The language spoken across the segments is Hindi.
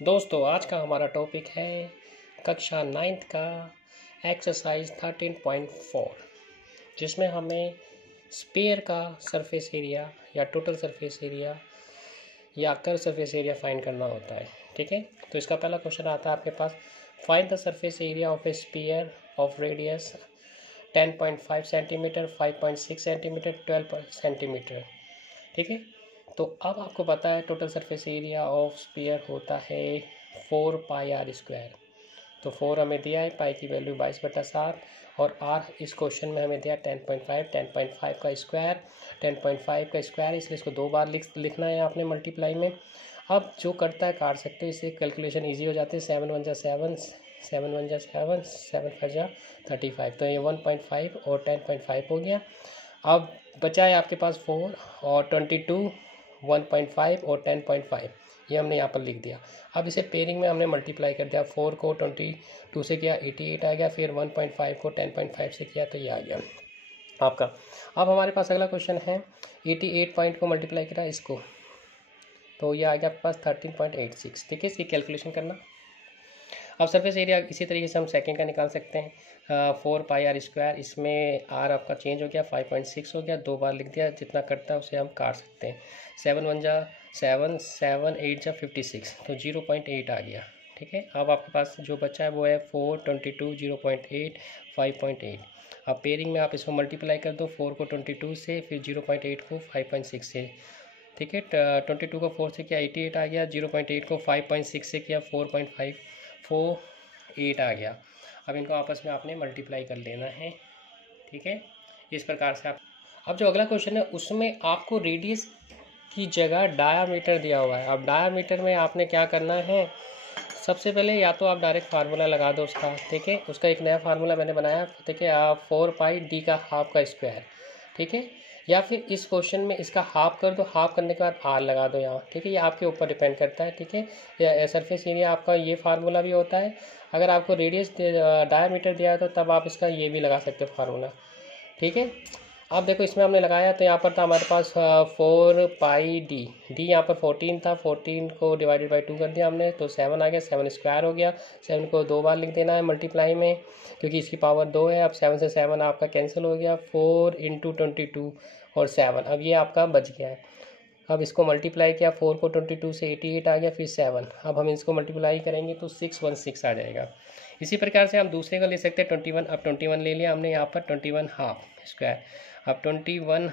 दोस्तों आज का हमारा टॉपिक है कक्षा 9th का एक्सरसाइज 13.4 जिसमें हमें स्फीयर का सरफेस एरिया या टोटल सरफेस एरिया या कर्व सरफेस एरिया फाइंड करना होता है। ठीक है, तो इसका पहला क्वेश्चन आता है आपके पास, find the surface area of a sphere of radius 10.5 centimetre, 5.6 centimetre, 12 centimetre. ठीक है, तो अब आपको पता है total surface area of sphere होता है 4πr²। तो 4 हमें दिया है, पाई की वैल्यू 22/7 और r इस क्वेश्चन में हमें दिया 10.5 का स्क्वायर, 10.5 का स्क्वायर, इसलिए इसको 2 बार लिखना है आपने मल्टीप्लाई में। अब जो करता है काट सकते हो, इससे कैलकुलेशन ईजी हो जाती है। 7 1 जा 7, 7 1 जा 7, 7 5 जा 35, तो ये 1.5 और 10.5 हो गया। अब बचा है आपके पास 4 और 22, 1.5 और 10.5, ये हमने यहाँ पर लिख दिया। अब इसे पेयरिंग में हमने मल्टीप्लाई कर दिया, 4 को 22 से किया 88 आ गया, फिर 1.5 को 10.5 से किया तो ये आ गया आपका। अब हमारे पास अगला क्वेश्चन है, 88 पॉइंट को मल्टीप्लाई करा इसको, तो ये आ गया आपके पास 13.86। ठीक है, इसकी कैलकुलेशन करना। अब सरफेस एरिया इसी तरीके से हम सेकंड का निकाल सकते हैं, 4πr², इसमें r आपका चेंज हो गया, 5.6 हो गया, 2 बार लिख दिया, जितना करता है उसे हम काट सकते हैं। 7 1 जा 7, 7 8 जा 56, तो 0.8 आ गया। ठीक है, अब आपके पास जो बचा है वो है 4, 22, 0.8, 5.8। अब पेयरिंग में आप इसको मल्टीप्लाई कर दो, 4 को 22 से, फिर 0.8 को 5.6 से। ठीक है, 22 को 4 से किया 88 आ गया, 0.8 को 5.6 से किया 4.548 आ गया। अब इनको आपस में आपने मल्टीप्लाई कर लेना है। ठीक है, इस प्रकार से आप। अब जो अगला क्वेश्चन है उसमें आपको रेडियस की जगह डायामीटर दिया हुआ है। अब डायामीटर में आपने क्या करना है, सबसे पहले या तो आप डायरेक्ट फार्मूला लगा दो उसका। ठीक है, उसका एक नया फार्मूला मैंने बनाया। ठीक है, आप 4πd का हाफ का स्क्वायर। ठीक है, या फिर इस क्वेश्चन में इसका हाफ कर दो, हाफ करने के बाद आर लगा दो यहाँ। ठीक है, ये आपके ऊपर डिपेंड करता है। ठीक है, या सरफेस एरिया आपका ये फार्मूला भी होता है। अगर आपको रेडियस डायमीटर दिया है तो तब आप इसका ये भी लगा सकते हो फार्मूला। ठीक है, अब देखो इसमें हमने लगाया तो यहाँ पर था हमारे पास 4πd, डी यहाँ पर 14 था, 14 को डिवाइडेड बाई 2 कर दिया हमने, तो 7 आ गया, 7 स्क्वायर हो गया। 7 को 2 बार लिख देना है मल्टीप्लाई में, क्योंकि इसकी पावर 2 है। अब 7 से 7 आपका कैंसिल हो गया, 4 × 22 और 7, अब ये आपका बच गया है। अब इसको मल्टीप्लाई किया, 4 को 22 से 88 आ गया, फिर 7, अब हम इसको मल्टीप्लाई करेंगे तो 616 आ जाएगा। इसी प्रकार से हम दूसरे का ले सकते हैं 21। अब 21 ले लिया हमने यहाँ पर, 21 हाफ स्क्वायर। अब 21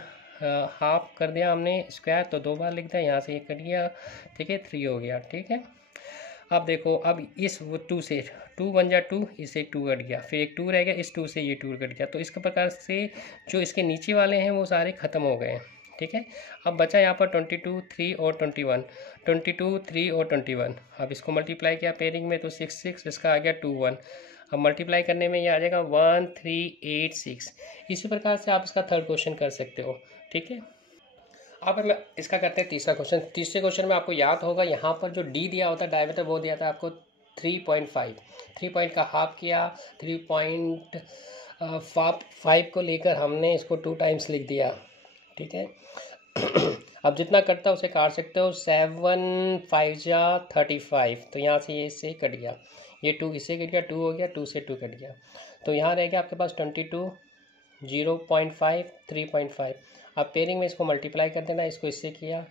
हाफ कर दिया हमने स्क्वायर, तो 2 बार लिख दिया, यहाँ से ये कट गया। ठीक है, 3 हो गया। ठीक है, अब देखो, अब इस 2 से 2 1 जा 2, इससे 2 कट गया, फिर एक 2 रह गया, इस 2 से ये 2 कट गया। तो इस प्रकार से जो इसके नीचे वाले हैं वो सारे ख़त्म हो गए। ठीक है, अब बचा यहाँ पर 22, 3 और 21, 22, 3 और 21। अब इसको मल्टीप्लाई किया पेयरिंग में तो 6 6, इसका आ गया 2 1। अब मल्टीप्लाई करने में ये आ जाएगा 1386। इसी प्रकार से आप इसका थर्ड क्वेश्चन कर सकते हो। ठीक है, अब हम इसका करते हैं तीसरा क्वेश्चन। तीसरे क्वेश्चन में आपको याद होगा यहाँ पर जो डी दिया होता है डायमीटर, वो दिया था आपको 3.5। 3 पॉइंट का हाफ किया, 3.5 को लेकर हमने इसको 2 टाइम्स लिख दिया। ठीक है, अब जितना कटता है उसे काट सकते हो। 7 5 जा 35, तो यहाँ से ये इससे कट गया, ये 2 इससे कट गया, 2 हो गया, 2 से 2 कट गया, तो यहाँ रह गया आपके पास 22, 0.5, 3.5। अब पेयरिंग में इसको मल्टीप्लाई कर देना, इसको इससे किया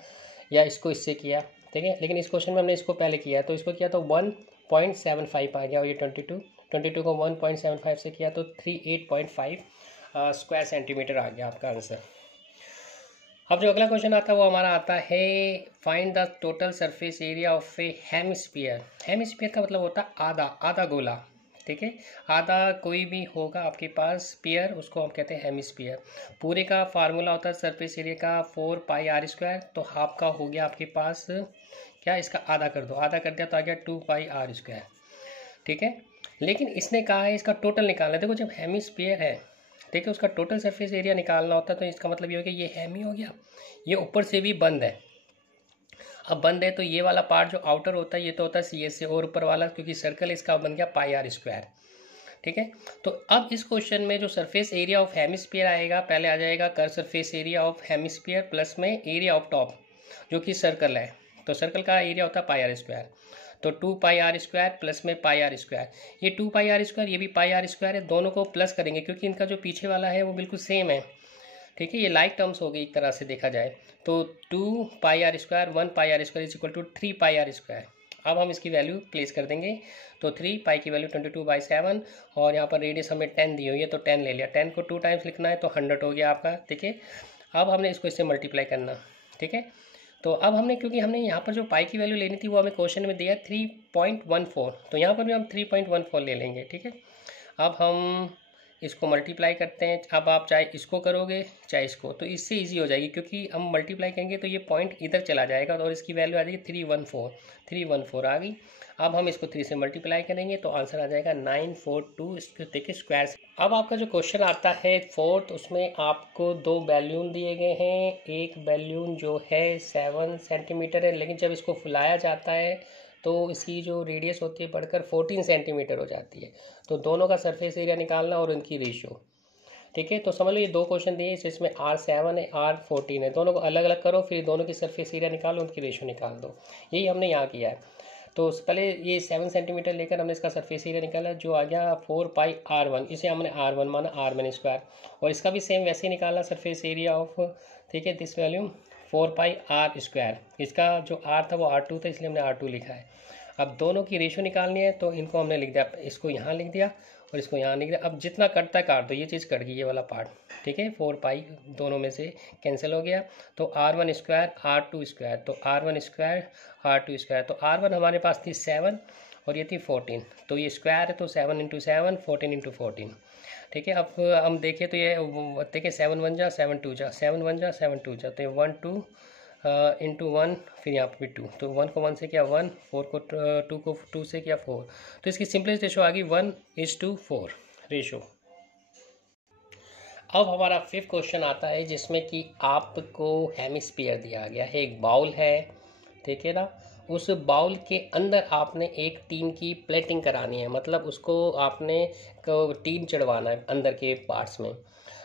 या इसको इससे किया। ठीक है, लेकिन इस क्वेश्चन में हमने इसको पहले किया, तो इसको किया तो 1.75 आ गया, और ये 22 को 1.75 से किया तो 38.5 स्क्वायर सेंटीमीटर आ गया आपका आंसर। अब जो अगला क्वेश्चन आता है वो हमारा आता है, find the total surface area of A hemisphere. Hemisphere का मतलब होता है आधा, आधा गोला। ठीक है, आधा कोई भी होगा आपके पास स्फीयर, उसको हम कहते हैं हेमिस्फीयर। पूरे का फार्मूला होता है सरफेस एरिया का 4πr², तो हाफ का हो गया आपके पास क्या, इसका आधा कर दो, आधा कर दिया तो आ गया 2πr²। ठीक है, लेकिन इसने कहा है इसका टोटल निकालना है। देखो जब हेमिस्फीयर है, ठीक है, उसका टोटल सरफेस एरिया निकालना होता है, तो इसका मतलब ये हो गया ये हेमी हो गया, ये ऊपर से भी बंद है। अब बंद है तो ये वाला पार्ट जो आउटर होता है ये तो होता है CS से, और ऊपर वाला क्योंकि सर्कल इसका बन गया πr²। ठीक है, तो अब इस क्वेश्चन में जो सरफेस एरिया ऑफ हेमिस्फीयर आएगा, पहले आ जाएगा curve surface area of hemisphere plus में एरिया ऑफ टॉप जो कि सर्कल है। तो सर्कल का एरिया होता है पाई आर स्क्वायर, तो 2 पाई आर स्क्वायर प्लस में पाई आर स्क्वायर, ये 2 पाई आर स्क्वायर, ये भी पाई आर स्क्वायर है, दोनों को प्लस करेंगे क्योंकि इनका जो पीछे वाला है वो बिल्कुल सेम है, ठीक है, ये लाइक टर्म्स हो गई एक तरह से देखा जाए। तो 2 pi r square 1 pi r square is equal to 3 pi r square. अब हम इसकी वैल्यू प्लेस कर देंगे, तो 3 पाई की वैल्यू 22/7 और यहाँ पर रेडियस हमें 10 दी हुई है तो 10 ले लिया, 10 को 2 टाइम्स लिखना है तो 100 हो गया आपका, ठीक है। अब हमने इसको इससे मल्टीप्लाई करना, ठीक है। तो अब हमने क्योंकि हमने यहाँ पर जो पाई की वैल्यू लेनी थी वो हमें क्वेश्चन में दिया 3.14, तो यहाँ पर भी हम 3.14 ले लेंगे, ठीक है। अब हम इसको मल्टीप्लाई करते हैं, अब आप चाहे इसको करोगे चाहे इसको, तो इससे इजी हो जाएगी क्योंकि हम मल्टीप्लाई करेंगे तो ये पॉइंट इधर चला जाएगा और इसकी वैल्यू आ जाएगी 314 आ गई। अब हम इसको 3 से मल्टीप्लाई करेंगे तो आंसर आ जाएगा 942, इसको देखिए स्क्वायर से। अब आपका जो क्वेश्चन आता है फोर्थ, उसमें आपको 2 बैलून दिए गए हैं, एक बैलून जो है 7 सेंटीमीटर है, लेकिन जब इसको फुलाया जाता है तो इसकी जो रेडियस होती है बढ़कर 14 सेंटीमीटर हो जाती है। तो दोनों का सरफेस एरिया निकालना और उनकी रेशियो, ठीक है। तो समझ लो ये 2 क्वेश्चन दिए, इसमें R7 है R14 है, दोनों को अलग अलग करो, फिर दोनों की सरफेस एरिया निकालो, उनकी रेशियो निकाल दो, यही हमने यहाँ किया है। तो पहले ये 7 सेंटीमीटर लेकर हमने इसका सरफेस एरिया निकाला जो आ गया 4 पाई R1, इसे हमने R1 माना, R1 स्क्वायर, और इसका भी सेम वैसे ही निकाला सरफेस एरिया ऑफ, ठीक है, this value 4 pi R square, इसका जो R था वो R2 था इसलिए हमने R2 लिखा है। अब दोनों की रेशियो निकालनी है तो इनको हमने लिख दिया, इसको यहाँ लिख दिया और इसको यहाँ लिख दिया। अब जितना कटता है काट दो, ये चीज़ कट गई ये वाला पार्ट, ठीक है, 4 पाई दोनों में से कैंसिल हो गया, तो R1 स्क्वायर R2 स्क्वायर, तो R1 स्क्वायर R2 स्क्वायर, तो R1 हमारे पास थी 7 और ये थी 14, तो ये स्क्वायर है तो 7 इंटू 7 14 इंटू 14, ठीक है। अब हम देखें तो ये देखिए 7 1 जा 7 2 जा 7 1 जा 7 2 जा, तो ये 1 2 इंटू 1, फिर यहाँ पर भी 2, तो 1 को 1 से किया 1, 4 को 2 को 2 से किया 4, तो इसकी सिंपलेस्ट रेशो आ गई 1:4 रेशो। अब हमारा 5th क्वेश्चन आता है जिसमें कि आपको हेमिस्फीयर दिया गया है, एक बाउल है, ठीक है ना, उस बाउल के अंदर आपने एक टीन की प्लेटिंग करानी है, मतलब उसको आपने टीन चढ़वाना है अंदर के पार्ट्स में।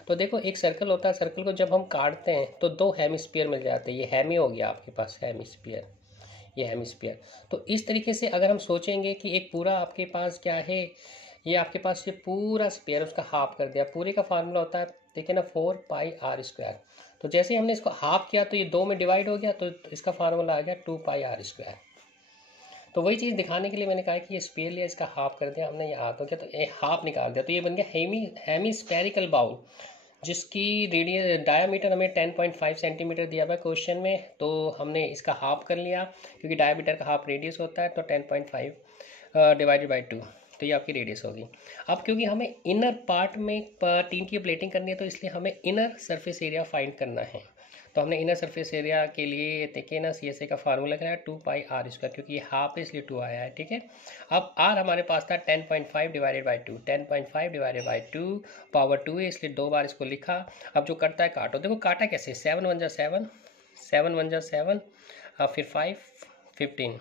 तो देखो एक सर्कल होता है, सर्कल को जब हम काटते हैं तो 2 हेमिस्फीयर मिल जाते हैं, ये हेमी हो गया आपके पास हेमिस्फीयर, ये हेमिस्फीयर। तो इस तरीके से अगर हम सोचेंगे कि एक पूरा आपके पास क्या है, ये आपके पास ये पूरा स्पेयर उसका हाफ कर दिया, पूरे का फार्मूला होता है देखिए ना 4 पाई R स्क्वायर, तो जैसे हमने इसको हाफ किया तो ये 2 में डिवाइड हो गया, तो इसका फार्मूला आ गया 2 पाई R स्क्वायर। तो वही चीज़ दिखाने के लिए मैंने कहा कि ये स्पेयर लिया, इसका हाफ कर दिया हमने, ये हाफ हो गया तो ये हाफ निकाल दिया, तो ये बन गया हेमिस्फेरिकल बाउल जिसकी रेडियस डायामीटर हमें 10.5 सेंटीमीटर दिया हुआ है क्वेश्चन में, तो हमने इसका हाफ कर लिया क्योंकि डायामीटर का हाफ रेडियस होता है, तो 10.5 डिवाइडेड बाई 2, तो ये आपकी रेडियस होगी। अब क्योंकि हमें इनर पार्ट में टीन की प्लेटिंग करनी है तो इसलिए हमें इनर सरफेस एरिया फाइंड करना है, तो हमने इनर सरफेस एरिया के लिए देखिए ना CSA का फार्मूला लगाया 2 पाई R स्क्वायर, क्योंकि ये हाफ है इसलिए 2 आया है, ठीक है। अब R हमारे पास था 10.5 divided by 2, 10.5 divided by 2 power 2 है इसलिए 2 बार इसको लिखा। अब जो करता है काटो, देखो काटा कैसे, 7 1 जा 7, 7 1 जा 7, फिर 5 15,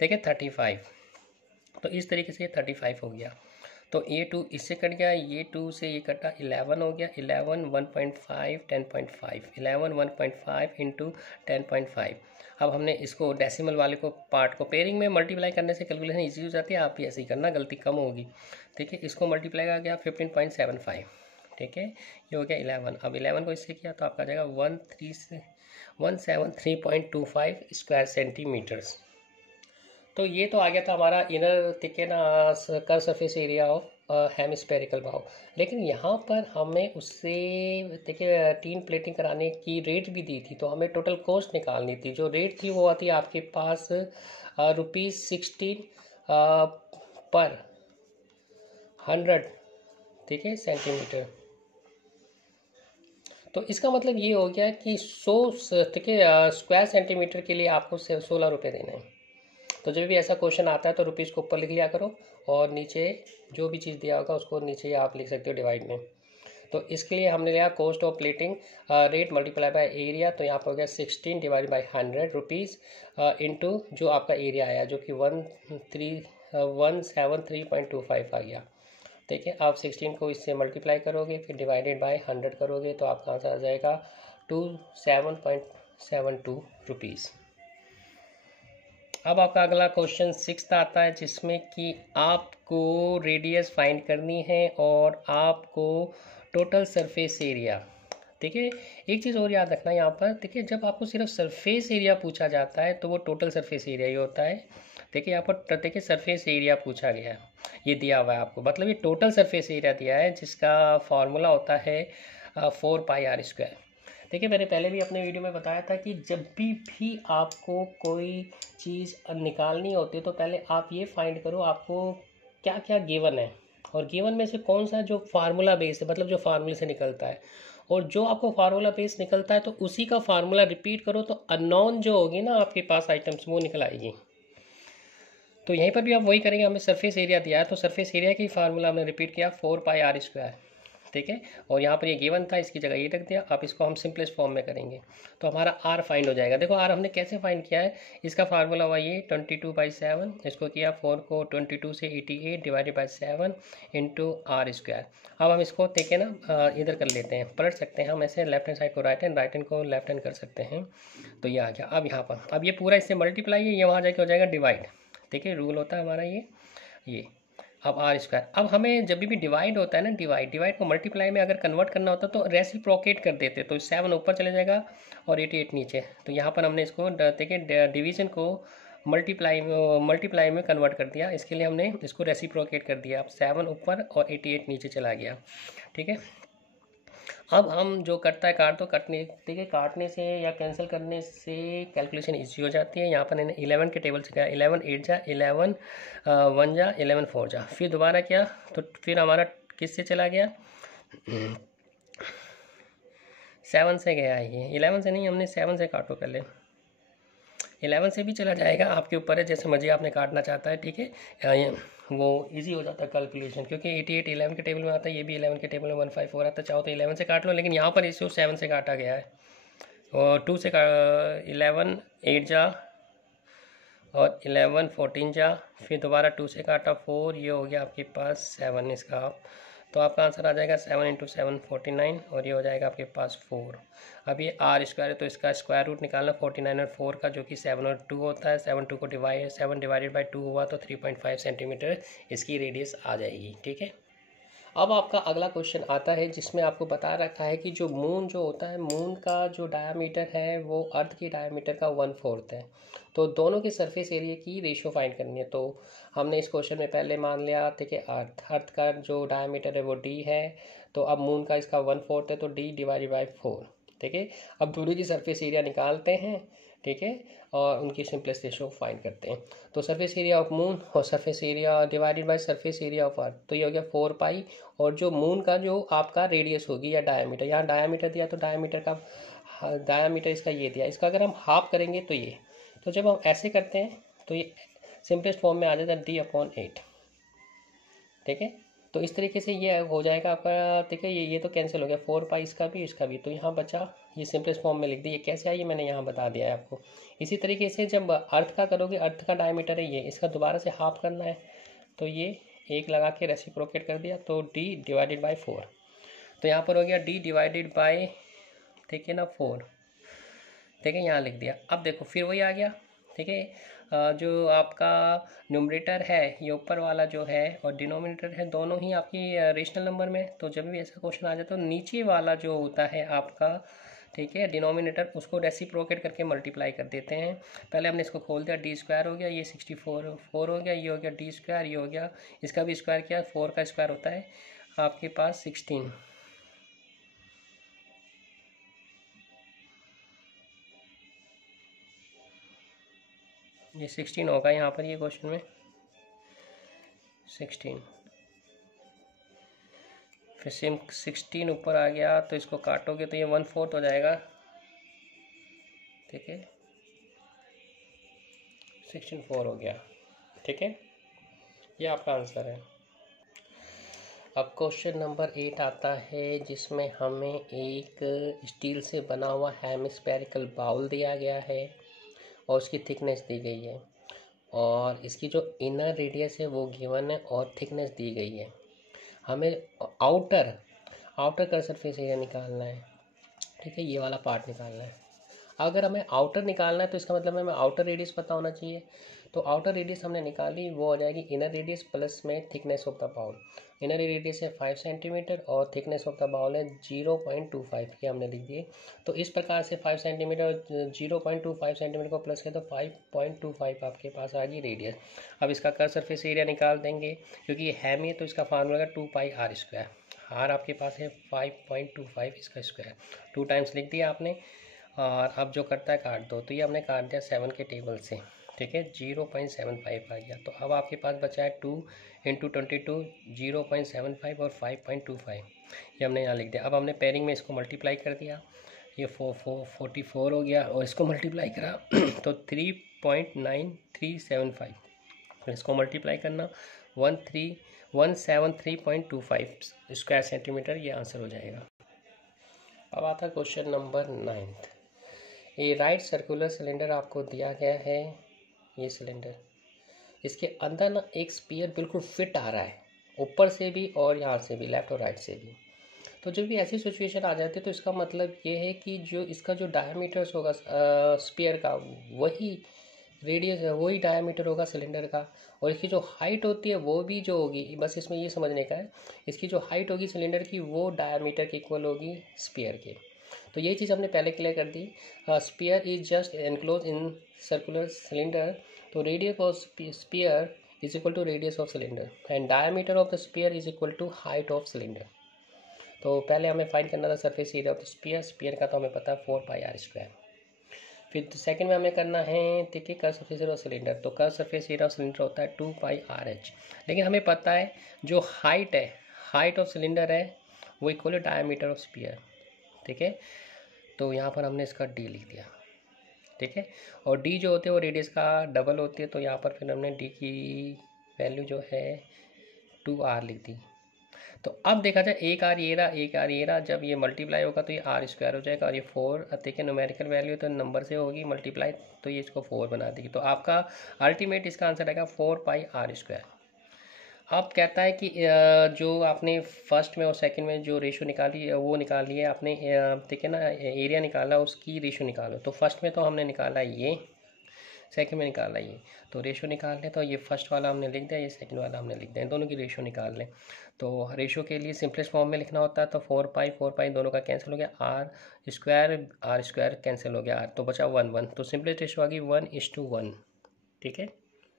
देखिए 35, तो इस तरीके से ये 35 हो गया, तो ये 2 इससे कट गया, ये 2 से ये कटा 11 हो गया, 11 1.5 10.5, 11 1.5 इंटू 10.5। अब हमने इसको डेसिमल वाले को पार्ट को पेयरिंग में मल्टीप्लाई करने से कैलकुलेशन ईजी हो जाती है, आप भी ऐसे ही करना, गलती कम होगी, ठीक है। इसको मल्टीप्लाई का गया 15.75, ठीक है, ये हो गया 11, अब 11 को इससे किया तो आपका जाएगा 173.25 स्क्वायर सेंटीमीटर्स। तो ये तो आ गया था हमारा इनर ठीक है ना curve surface area of hemispherical bowl, लेकिन यहाँ पर हमें उससे देखिए टीन प्लेटिंग कराने की रेट भी दी थी, तो हमें टोटल कॉस्ट निकालनी थी, जो रेट थी वो आती है आपके पास ₹16 पर 100, ठीक है, सेंटीमीटर। तो इसका मतलब ये हो गया कि 100 ठीक है स्क्वायर सेंटीमीटर के लिए आपको 16 रुपये देने हैं। तो जब भी ऐसा क्वेश्चन आता है तो रुपीज़ को ऊपर लिख लिया करो और नीचे जो भी चीज़ दिया होगा उसको नीचे आप लिख सकते हो डिवाइड में। तो इसके लिए हमने लिया cost of plating rate multiply by area, तो यहाँ पर हो गया 16 डिवाइड बाई 100 रुपीज़ इंटू जो आपका एरिया आया जो कि 173.25 आ गया, ठीक है। आप 16 को इससे मल्टीप्लाई करोगे फिर डिवाइडेड बाय 100 करोगे तो आपका आंसर आ जाएगा 27.72 रुपीज़। अब आपका अगला क्वेश्चन 6 आता है, जिसमें कि आपको रेडियस फाइंड करनी है और आपको टोटल सरफेस एरिया। ठीक है, एक चीज़ और याद रखना यहाँ पर, देखिए जब आपको सिर्फ सरफेस एरिया पूछा जाता है तो वो टोटल सरफेस एरिया ही होता है। देखिए यहाँ पर देखिए सरफेस एरिया पूछा गया है, ये दिया हुआ है आपको, मतलब ये टोटल सरफेस एरिया दिया है जिसका फार्मूला होता है 4πr²। देखिए मैंने पहले भी अपने वीडियो में बताया था कि जब भी आपको कोई चीज़ निकालनी होती है तो पहले आप ये फाइंड करो आपको क्या क्या गिवन है, और गिवन में से कौन सा जो फार्मूला बेस है, मतलब जो फार्मूले से निकलता है, और जो आपको फार्मूला बेस निकलता है तो उसी का फार्मूला रिपीट करो तो अननोन जो होगी ना आपके पास आइटम्स वो निकल आएगी। तो यहीं पर भी आप वही करेंगे, हमें सरफेस एरिया दिया है तो सरफेस एरिया की फार्मूला हमने रिपीट किया 4πr²। ठीक है, और यहाँ पर ये गिवन था, इसकी जगह ये रख दिया। अब इसको हम सिंपलेस्ट फॉर्म में करेंगे तो हमारा आर फाइंड हो जाएगा। देखो आर हमने कैसे फाइंड किया है, इसका फार्मूला हुआ ये 22/7, इसको किया 4 को 22 से 88 डिवाइडेड बाई 7 इंटू r²। अब हम इसको देखें ना इधर कर लेते हैं, पलट सकते हैं हम ऐसे, लेफ्ट हैंड साइड को राइट हैंड को लेफ्ट हैंड कर सकते हैं। तो ये आ गया। अब यहाँ पर अब ये पूरा इससे मल्टीप्लाई है, ये वहाँ जाके हो जाएगा डिवाइड। ठीक है, रूल होता है हमारा ये। अब r², अब हमें जब भी डिवाइड होता है ना, डिवाइड को मल्टीप्लाई में अगर कन्वर्ट करना होता तो रेसिप्रोकेट कर देते, तो 7 ऊपर चले जाएगा और 88 नीचे। तो यहाँ पर हमने इसको देखिए डिवीज़न को मल्टीप्लाई में कन्वर्ट कर दिया, इसके लिए हमने इसको रेसिप्रोकेट कर दिया। अब 7 ऊपर और 88 नीचे चला गया। ठीक है, अब हम जो कटता है काट दो, कटने ठीक है, काटने से या कैंसिल करने से कैलकुलेशन इजी हो जाती है। यहाँ पर मैंने 11 के टेबल से किया, 11 8 जा 11 1 जा 11 4 जा, फिर दोबारा किया तो फिर हमारा किस से चला गया 7 से गया है। ये 11 से नहीं, हमने 7 से काटो पहले, 11 से भी चला जाएगा, आपके ऊपर है जैसे मर्जी आपने काटना चाहता है। ठीक है, वो इजी हो जाता है कैलकुलेशन, क्योंकि 88 11 के टेबल में आता है, ये भी 11 के टेबल में 154 आता है। चाहो तो 11 से काट लो, लेकिन यहाँ पर इसको 7 से काटा गया है। और 2 से 11 8 जा और 11 14 जा, फिर दोबारा 2 से काटा 4, ये हो गया आपके पास 7 इसका। आप तो आपका आंसर आ जाएगा 7 इंटू 7 49, और ये हो जाएगा आपके पास 4। अब ये r² है तो इसका स्क्वायर रूट निकालना 49 और 4 का, जो कि 7 और 2 होता है। 7 2 को 7 डिवाइडेड बाई 2 हुआ तो 3.5 सेंटीमीटर इसकी रेडियस आ जाएगी। ठीक है, अब आपका अगला क्वेश्चन आता है जिसमें आपको बता रखा है कि जो मून जो होता है, मून का जो डायामीटर है वो अर्थ की डायामीटर का 1/4 है। तो दोनों के सरफेस एरिया की रेशियो फाइंड करनी है। तो हमने इस क्वेश्चन में पहले मान लिया ठीक है, अर्थ का जो डायामीटर है वो d है, तो अब मून का इसका 1/4 है तो d डिवाइडेड बाई 4। ठीक है, अब दोनों की सरफेस एरिया निकालते हैं। ठीक है, और उनकी सिंपलेस्ट रेशियो फाइंड करते हैं। तो सरफेस एरिया ऑफ मून और surface area divided by surface area of earth, तो ये हो गया 4π, और जो मून का जो आपका रेडियस होगी या डायमीटर, यहाँ डायमीटर दिया तो डायमीटर इसका ये दिया, इसका अगर हम हाफ करेंगे तो ये, तो जब हम ऐसे करते हैं तो ये सिंपलेस्ट फॉर्म में आ जाता है d/8। ठीक है, तो इस तरीके से ये हो जाएगा आपका। ठीक है, ये तो कैंसिल हो गया, 4π इसका भी, तो यहाँ बचा, ये सिंपलेस्ट फॉर्म में लिख दी। ये कैसे आई ये मैंने यहाँ बता दिया है आपको। इसी तरीके से जब अर्थ का करोगे, अर्थ का डायमीटर है ये, इसका दोबारा से हाफ करना है, तो ये एक लगा के रेसिप्रोकेट कर दिया, तो d डिवाइडेड बाई 4। तो यहाँ पर हो गया d डिवाइडेड बाई, ठीक है ना, 4। ठीक है, यहाँ लिख दिया। अब देखो फिर वही आ गया। ठीक है, जो आपका न्यूमरेटर है ये ऊपर वाला जो है और डिनोमिनेटर है, दोनों ही आपकी रेशनल नंबर में। तो जब भी ऐसा क्वेश्चन आ जाए तो नीचे वाला जो होता है आपका, ठीक है, डिनोमिनेटर, उसको रेसिप्रोकेट करके मल्टीप्लाई कर देते हैं। पहले हमने इसको खोल दिया, d² हो गया, ये 64 4 हो गया, ये हो गया d², ये हो गया, इसका भी स्क्वायर किया, 4 का स्क्वायर होता है आपके पास 16। ये 16 होगा यहाँ पर, ये क्वेश्चन में 16, फिर सेम 16 ऊपर आ गया, तो इसको काटोगे तो ये 1/4 हो जाएगा। ठीक है, 16/4 हो गया। ठीक है, ये आपका आंसर है। अब क्वेश्चन नंबर 8 आता है जिसमें हमें एक स्टील से बना हुआ हेमिस्फेरिकल बाउल दिया गया है और उसकी थिकनेस दी गई है, और इसकी जो इनर रेडियस है वो गिवन है और थिकनेस दी गई है। हमें आउटर का सरफेस एरिया निकालना है। ठीक है, ये वाला पार्ट निकालना है। अगर हमें आउटर निकालना है तो इसका मतलब हमें आउटर रेडियस पता होना चाहिए। तो आउटर रेडियस हमने निकाली, वो हो जाएगी इनर रेडियस प्लस में thickness of the bowl. Inner radius है 5 सेंटीमीटर और थिकनेस ऑफ द बाउल है 0.25, ये हमने लिख दिए। तो इस प्रकार से 5 सेंटीमीटर 0.25 सेंटीमीटर को प्लस किया तो 5.25 आपके पास आ गई रेडियस। अब इसका कर्व सरफेस एरिया निकाल देंगे, क्योंकि ये है में, तो इसका फार्मूला है 2πr²। आर आपके पास है 5.25, इसका स्क्वायर 2 टाइम्स लिख दिया आपने। और अब जो करता है काट दो, तो ये हमने काट दिया 7 के टेबल से, ठीक है, 0.75 आ गया। तो अब आपके पास बचा है 2 × 22, 0.75 और 5.25, ये हमने यहाँ लिख दिया। अब हमने पेयरिंग में इसको मल्टीप्लाई कर दिया, ये 44 हो गया, और इसको मल्टीप्लाई करा तो 3.9375, इसको मल्टीप्लाई करना 173.25 स्क्वायर सेंटीमीटर, ये आंसर हो जाएगा। अब आता है क्वेश्चन नंबर 9। ये राइट सर्कुलर सिलेंडर आपको दिया गया है, ये सिलेंडर, इसके अंदर ना एक स्पीयर बिल्कुल फिट आ रहा है, ऊपर से भी और यहाँ से भी, लेफ्ट और राइट से भी। तो जब भी ऐसी सिचुएशन आ जाती है तो इसका मतलब ये है कि जो इसका जो डायमीटर्स होगा स्पीयर का, वही रेडियस, वही डायमीटर होगा सिलेंडर का, और इसकी जो हाइट होती है वो भी जो होगी, बस इसमें ये समझने का है, इसकी जो हाइट होगी सिलेंडर की वो डायमीटर के इक्वल होगी स्पीयर के। तो ये चीज़ हमने पहले क्लियर कर दी। Sphere is just enclose in circular cylinder, तो radius of sphere is equal to radius of cylinder and diameter of the sphere is equal to height of cylinder. तो पहले हमें फाइंड करना था surface area of the sphere, sphere का तो हमें पता है 4πr²। फिर सेकंड में हमें करना है, ठीक है, curve surface area of cylinder, तो curve surface area of cylinder होता है 2πrh। लेकिन हमें पता है जो हाइट है, हाइट ऑफ सिलेंडर है, वो equal to diameter of sphere, ठीक है। तो यहाँ पर हमने इसका डी लिख दिया, ठीक है, और डी जो होते हैं वो रेडियस का डबल होती है, तो यहाँ पर फिर हमने डी की वैल्यू जो है 2r लिख दी। तो अब देखा जाए एक आर ये रहा, जब ये मल्टीप्लाई होगा तो ये r² हो जाएगा, और ये 4, देखिए न्यूमेरिकल वैल्यू तो नंबर से होगी मल्टीप्लाई, तो ये इसको 4 बना देगी। तो आपका अल्टीमेट इसका आंसर आएगा 4πr²। अब कहता है कि जो आपने फर्स्ट में और सेकंड में जो रेशो निकाली वो निकाली है आपने, ठीक है ना, एरिया निकाला, उसकी रेशो निकालो। तो फर्स्ट में तो हमने निकाला ये, सेकंड में निकाला ये, तो रेशो निकाल लें। तो ये फर्स्ट वाला हमने लिख दिया, ये सेकंड वाला हमने लिख दिया, दोनों की रेशो निकाल लें। तो रेशो के लिए सिंपलेस्ट फॉर्म में लिखना होता है, तो 4π दोनों का कैंसिल हो गया, r² कैंसिल हो गया, r तो बचा 1 1, तो सिंपलेस्ट रेशो आ गई 1:1, ठीक है।